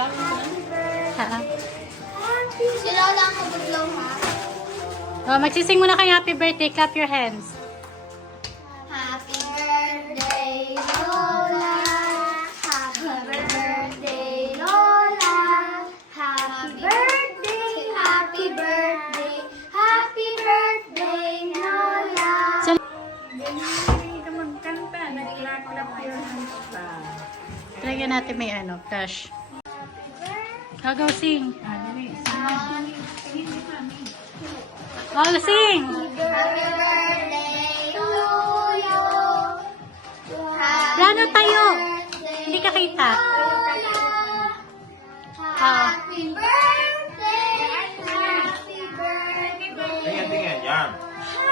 Ha? Sila lang ako buglaw, ha? Oh, magsising muna kayo happy birthday. Clap your hands. Happy birthday, Lola. Happy birthday, Lola. Happy birthday, happy birthday, happy birthday, Lola. Lagyan natin may flash. Go sing. Go sing. Happy birthday to you. Plano tayo. Hindi ka kita. Happy birthday. Happy birthday. Tingin, yan.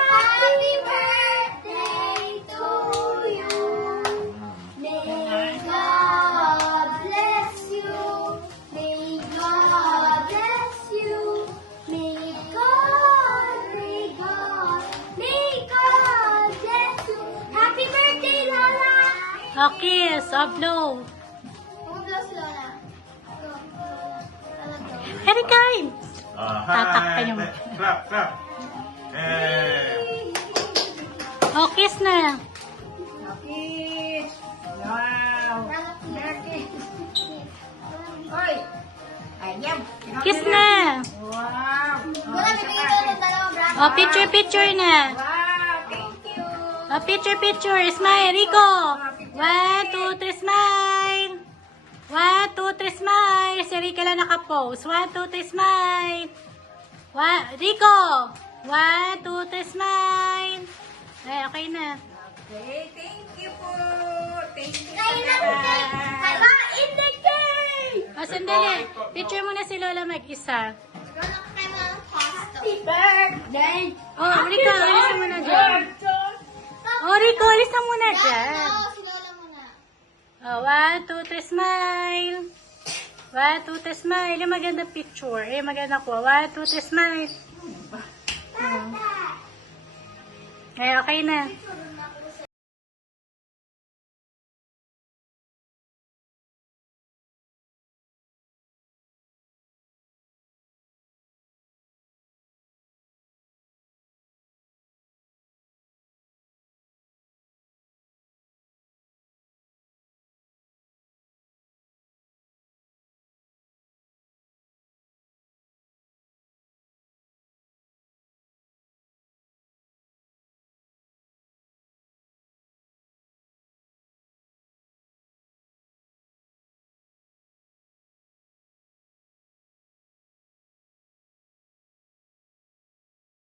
Happy birthday to you. May God bless you. May God bless you. May God bless you. Happy birthday, Lola. Oh, kiss. Oh, blow. Bumublaw si Lola. Go, Lola. Very kind. Tatakpan Hi. yung... Clap. Hey. Oh, kiss na. Kiss na. Wala, bibigyan ko ng dalawang bracket. Oh, picture na. Oh, picture. Smile, Rico. 1, 2, 3, smile. 1, 2, 3, smile. Si Rico lang nakapose. 1, 2, 3, smile. Rico. 1, 2, 3, smile. Ay, okay na. Okay, thank you po. Thank you. Kain na po, cake. Kain the cake. O, sandali. Picture muna si Lola mag-isa. Lola, kakain mo ng pasta. Birthday. Oh, Rico, alis na muna dyan. Oh, Rico, alis na muna dyan. No, si Lola muna. Oh, 1, 2, 3, smile. 1, 2, 3, smile. Yung maganda picture. Maganda ko. 1, 2, 3, smile. Ay, okay na.